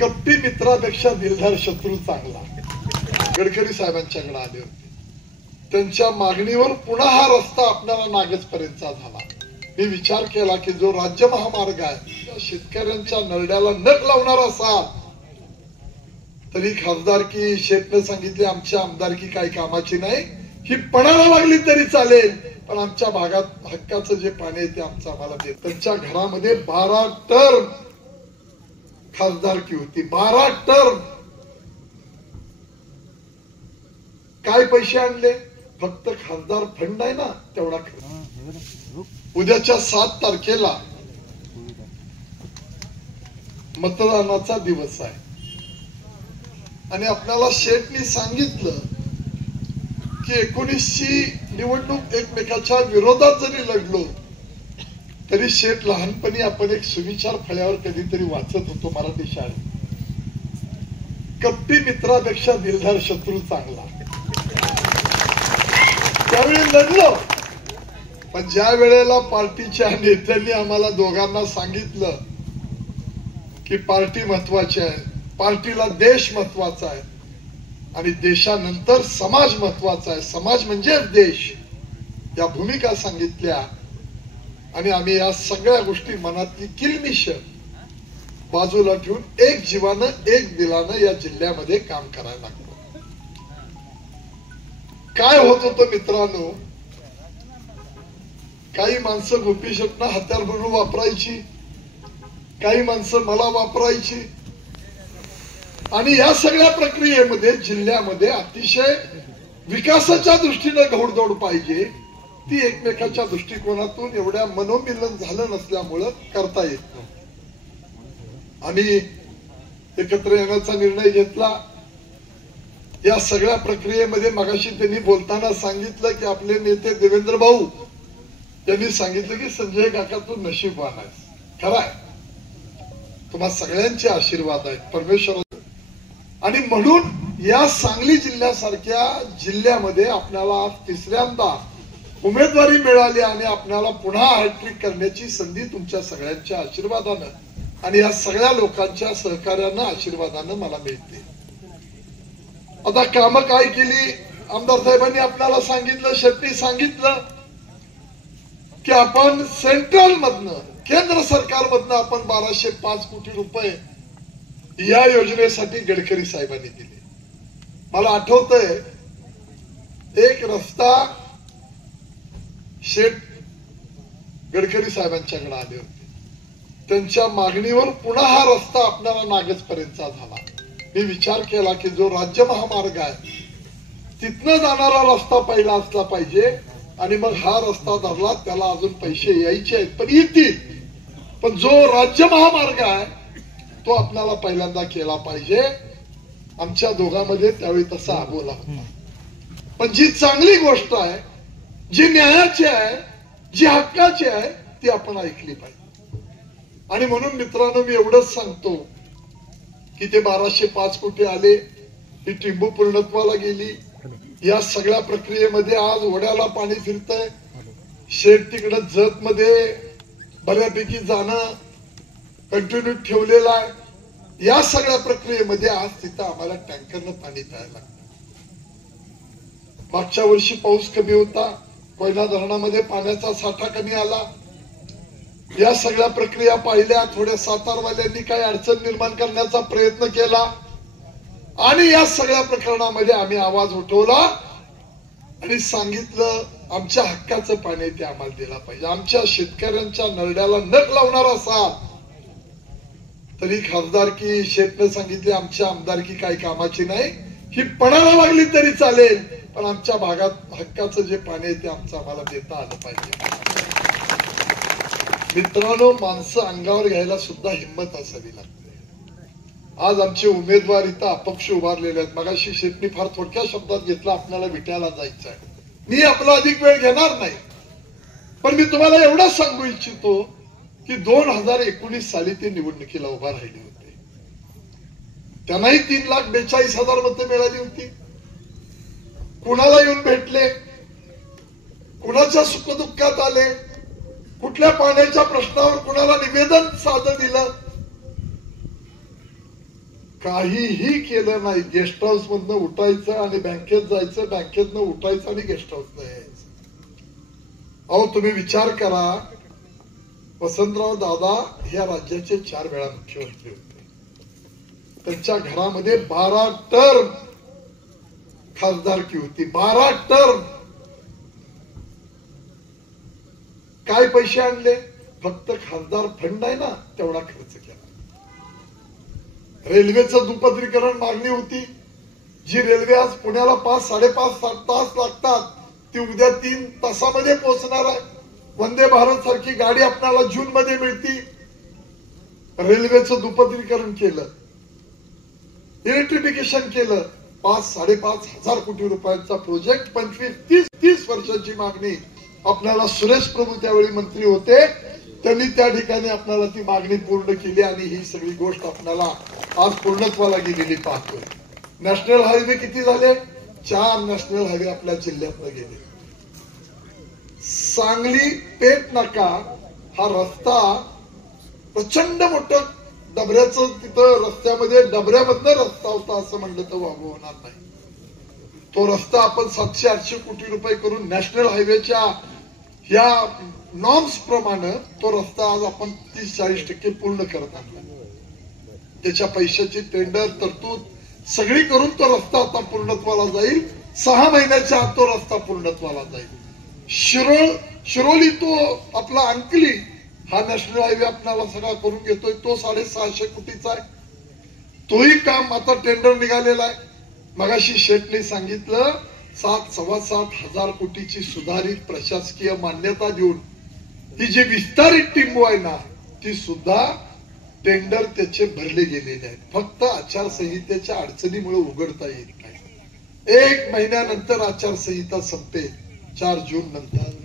कपटी मित्रापेक्षा दिलदार शत्रू चांगला. गडकरी साहेबांच्याकडे आले होते. त्यांच्या मागणीवर पुन्हा हा रस्ता आपल्याला नागजपर्यंतचा झाला. मी विचार केला की जो राज्य महामार्ग आहे शेतकऱ्यांच्या नरड्याला नख लावणारा असा, तरी खासदारकी शेठने सांगितले आमची आमदारकी काही कामाची नाही, ही पणाला लागली तरी चालेल, पण आमच्या भागात हक्काचं जे पाणी आहे ते आमचं आम्हाला देत. त्यांच्या घरामध्ये 12 टर्म खासदारकी होती. 12 टर्म. काय पैसे आणले? फक्त खासदार फंड आहे ना तेवढा. उद्याच्या 7 तारखेला मतदानाचा दिवस आहे आणि आपल्याला शेठनी सांगितलं की 19ची निवडणूक एकमेकाच्या विरोधात जरी लढलो तरी शेठ लहानपणी आपण एक सुविचार फळ्यावर कधीतरी वाचत होतो मराठी शाळेत, कपटी मित्रापेक्षा दिलदार शत्रू चांगला. त्यावेळी लढलो, पण ज्या वेळेला पार्टीच्या नेत्यांनी आम्हाला दोघांना सांगितलं की पार्टी महत्वाची आहे, पार्टीला देश महत्वाचा आहे आणि देशानंतर समाज महत्वाचा आहे, समाज म्हणजे देश, या भूमिका सांगितल्या आणि आम्ही या सगळ्या गोष्टी मनातली किलमिश बाजूला ठेवून एक जीवानं एक दिलानं या जिल्ह्यामध्ये काम करायला लागलो. काय होत होतं मित्रांनो, काही माणसं गोपी शेठना हत्यार बनवून वापरायची, काही माणसं मला वापरायची आणि या सगळ्या प्रक्रियेमध्ये जिल्ह्यामध्ये अतिशय विकासाच्या दृष्टीने घोडदौड पाहिजे, ती एकमेकाच्या दृष्टिकोनातून एवढ्या मनोमिलन झालं नसल्यामुळं करता येत नाही. आम्ही एकत्र येण्याचा निर्णय घेतला. या सगळ्या प्रक्रियेमध्ये मगाशी त्यांनी बोलताना सांगितलं की आपले नेते देवेंद्र भाऊ त्यांनी सांगितलं की संजय काका तू नशीबवान आहेस. खरं आहे, तुम्हा सगळ्यांचे आशीर्वाद आहेत परमेश्वर. आणि म्हणून या सांगली जिल्ह्यासारख्या जिल्ह्यामध्ये आपल्याला तिसऱ्यांदा उमेदवारी मिळाली आणि आपल्याला पुन्हा हॅट्रिक करण्याची संधी तुमच्या सगळ्यांच्या आशीर्वादानं आणि या सगळ्या लोकांच्या सहकार्यानं आशीर्वादानं मला मिळते. आता कामं काय केली आमदार साहेबांनी आपल्याला सांगितलं, शेट्टी सांगितलं की आपण सेंट्रल मधनं केंद्र सरकारमधनं आपण 1205 कोटी रुपये या योजनेसाठी गडकरी साहेबांनी दिले. मला आठवतंय एक रस्ता शेठ गडकरी साहेबांच्याकडे आले होते. त्यांच्या मागणीवर पुन्हा हा रस्ता आपल्याला नागजपर्यंतचा झाला. मी विचार केला की जो राज्य महामार्ग आहे तिथनं जाणारा रस्ता पहिला असला पाहिजे आणि मग हा रस्ता धरला, त्याला अजून पैसे यायचे आहेत पण येतील, पण जो राज्य महामार्ग आहे तो आपल्याला पहिल्यांदा केला पाहिजे. आमच्या दोघांमध्ये त्यावेळी तसा आबोला होता. पण जी चांगली गोष्ट आहे, जी न्यायाची आहे, जी हक्काची आहे ती आपण ऐकली पाहिजे. आणि म्हणून मित्रांनो मी एवढंच सांगतो की ते 1205 कोटी आले, ही टिंबू पूर्णत्वाला गेली. या सगळ्या प्रक्रियेमध्ये आज ओढ्याला पाणी फिरतंय, शेत तिकडे जत मध्ये बऱ्यापैकी जाणं कंटिन्यू ठेवलेला आहे. या सगळ्या प्रक्रियेमध्ये आज तिथं आम्हाला टँकरनं पाणी प्यायला लागतं. मागच्या वर्षी पाऊस कमी होता, कोयना धरणामध्ये पाण्याचा साठा कमी आला. या सगळ्या प्रक्रिया पाहिल्या, थोड्या सातारवाल्यांनी काही अडचण निर्माण करण्याचा प्रयत्न केला आणि या सगळ्या प्रकरणामध्ये आम्ही आवाज उठवला आणि सांगितलं आमच्या हक्काचं पाणी ते आम्हाला दिला पाहिजे. आमच्या शेतकऱ्यांच्या नरड्याला नख लावणारा असा, तरी खासदारकी शेठने सांगितले आमची आमदारकी काही कामाची नाही, ही पणाला लागली तरी चालेल, पण आमच्या भागात हक्काचं जे पाणी आहे ते आमचं आम्हाला देता आलं पाहिजे. मित्रांनो, माणसं अंगावर घ्यायला सुद्धा हिंमत असावी लागते. आज आमचे उमेदवार इथं अपक्ष उभारलेले आहेत. मगाशी शेठनी फार थोडक्या शब्दात घेतला आपल्याला विट्याला जायचं आहे. मी आपला अधिक वेळ घेणार नाही, पण मी तुम्हाला एवढंच सांगू इच्छितो की 2019 साली ते निवडणुकीला उभा राहिले होते. त्यांनाही 3,42,000 मतं मिळाली होती. कुणाला येऊन भेटले, कुणाच्या सुखदुःखात आले, कुठल्या पाण्याच्या प्रश्नावर कुणाला निवेदन साधं दिलं, काहीही केलं नाही. गेस्ट हाऊस मधनं उठायचं आणि बँकेत जायचं, बँकेतनं उठायचं आणि गेस्ट हाऊसला यायचं. अहो तुम्ही विचार करा, वसंतराव दादा या राज्याचे 4 वेळा मुख्यमंत्री होते. त्यांच्या घरामध्ये 12 टर्म खासदारकी होती. 12 टर्म. काय पैसे आणले? फक्त खासदार फंड आहे ना तेवढा खर्च केला. रेल्वेचं दुपदरीकरण मागणी होती. जी रेल्वे आज पुण्याला 5-5.5 तास लागतात ती उद्या 3 तासामध्ये पोहोचणार आहे. वंदे भारत सारखी गाडी आपल्याला जून मध्ये मिळती. रेल्वेचं दुपदरीकरण केलं, इलेक्ट्रिफिकेशन केलं. 5-5.5 हजार कोटी रुपयांचा प्रोजेक्ट, 25-30 वर्षांची मागणी. आपल्याला सुरेश प्रभू त्यावेळी मंत्री होते, त्यांनी त्या ठिकाणी आपल्याला ती मागणी पूर्ण केली आणि ही सगळी गोष्ट आपल्याला आज पूर्णत्वाला गेलेली पाहतोय. नॅशनल हायवे किती झाले? 4 नॅशनल हायवे आपल्या जिल्ह्यातनं गेले. सांगली पेठ नाका हा रस्ता प्रचंड मोठं डबऱ्याचं, तिथं रस्त्यामध्ये डबऱ्यामधनं रस्ता होता असं म्हणलं तर वागू होणार नाही. तो रस्ता आपण 700-800 कोटी रुपये करून नॅशनल हायवेच्या या नॉर्म्स प्रमाणे तो रस्ता आज आपण 30-40% पूर्ण करत आणला. त्याच्या पैशाची टेंडर तरतूद सगळी करून तो रस्ता आता पूर्णत्वाला जाईल. 6 महिन्याच्या आत तो रस्ता पूर्णत्वाला जाईल. शिरोली तो आपला अंकली हा नॅशनल हायवे आपल्याला सगळा करून घेतोय. तो 650 कोटीचा आहे. तोही काम आता टेंडर निघालेला आहे. मगाशी शेठने सांगितलं 7-7.25 हजार कोटीची सुधारित प्रशासकीय मान्यता देऊन ही जी विस्तारित टिंबू आहे ना ती सुद्धा टेंडर त्याचे भरले गेलेले आहेत. फक्त आचारसंहितेच्या अडचणीमुळे उघडता येत नाही. 1 महिन्यानंतर आचारसंहिता संपेल 4 जून नंतर.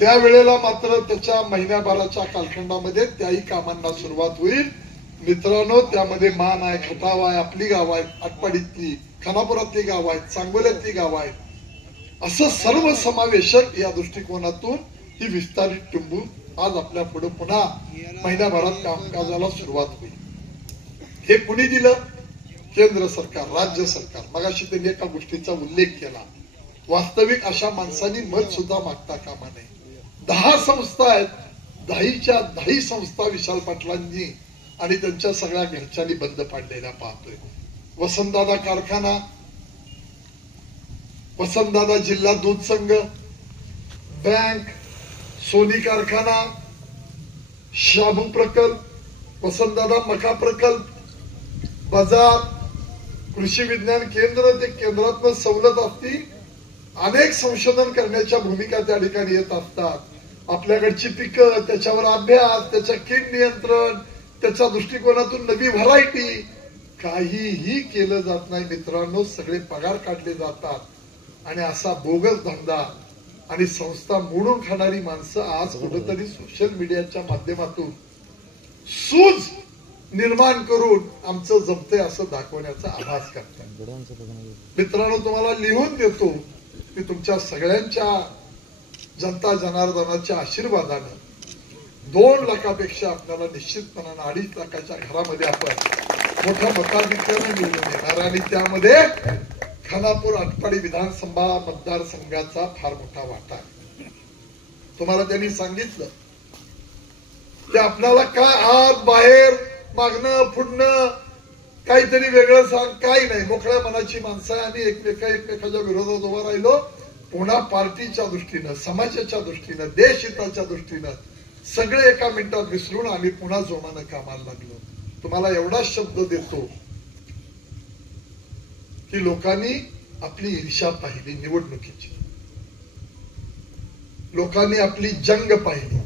त्यावेळेला मात्र त्याच्या महिन्याभराच्या कालखंडामध्ये त्याही कामांना सुरुवात होईल. मित्रांनो, त्यामध्ये मान आहे, खटाव आहे, आपली गाव आहेत, आटपाडीतली, खानापुरातली गाव आहेत, सांगोल्यातली गाव आहेत. असं सर्व समावेशक या दृष्टिकोनातून ही विस्तारित टिंबू आज आपल्या पुढे पुन्हा महिन्याभरात कामकाजाला सुरुवात होईल. हे कुणी दिलं? केंद्र सरकार, राज्य सरकार. मगाशी त्यांनी एका गोष्टीचा उल्लेख केला. वास्तविक अशा माणसांनी मत सुद्धा मागता कामा नये. 10 संस्था आहेत, 10च्या 10 संस्था विशाल पाटलांनी आणि त्यांच्या सगळ्या घरच्यांनी बंद पाडलेल्या पाहतोय. वसंतदादा कारखाना, वसंतदादा जिल्हा दूध संघ, बँक, सोनी कारखाना, शाबू प्रकल्प, वसंतदादा मका प्रकल्प, बाजार, कृषी विज्ञान केंद्र, ते केंद्रातून सवलत असती. अनेक संशोधन करण्याच्या भूमिका त्या ठिकाणी येत असतात. आपल्याकडची पिकं, त्याच्यावर अभ्यास, त्याच्या कीड नियंत्रण, त्याच्या दृष्टिकोनातून नवी व्हरायटी, काहीही केलं जात नाही मित्रांनो. सगळे पगार काढले जातात आणि असा बोगस धंदा आणि संस्था मोडून खाणारी माणसं आज कुठेतरी सोशल मीडियाच्या माध्यमातून सूज निर्माण करून आमचं जमतंय असं दाखवण्याचा आभास करतात. मित्रांनो, तुम्हाला लिहून देतो की तुमच्या सगळ्यांच्या जनता जनार्दनाच्या आशीर्वादानं 2 लाखापेक्षा आपल्याला निश्चितपणानं 2.5 लाखाच्या घरामध्ये आपण मोठ्या मताधिक्याने निवडून येणार आणि त्यामध्ये खानापूर आटपाडी विधानसभा मतदारसंघाचा फार मोठा वाटा आहे. तुम्हाला त्यांनी सांगितलं की आपल्याला काय आत बाहेर मागणं पुढणं काहीतरी वेगळं सांग, काही नाही. मोकळ्या मनाची माणसं आहे आणि एकमेकाच्या विरोधात उभा राहिलो. पुन्हा पार्टीच्या दृष्टीनं, समाजाच्या दृष्टीनं, देशहिताच्या दृष्टीनं सगळे एका मिनिटात विसरून आम्ही पुन्हा जोमानं कामाला लागलो. तुम्हाला एवढा शब्द देतो की लोकांनी आपली ईर्ष्या पाहिली निवडणुकीची, लोकांनी आपली जंग पाहिली.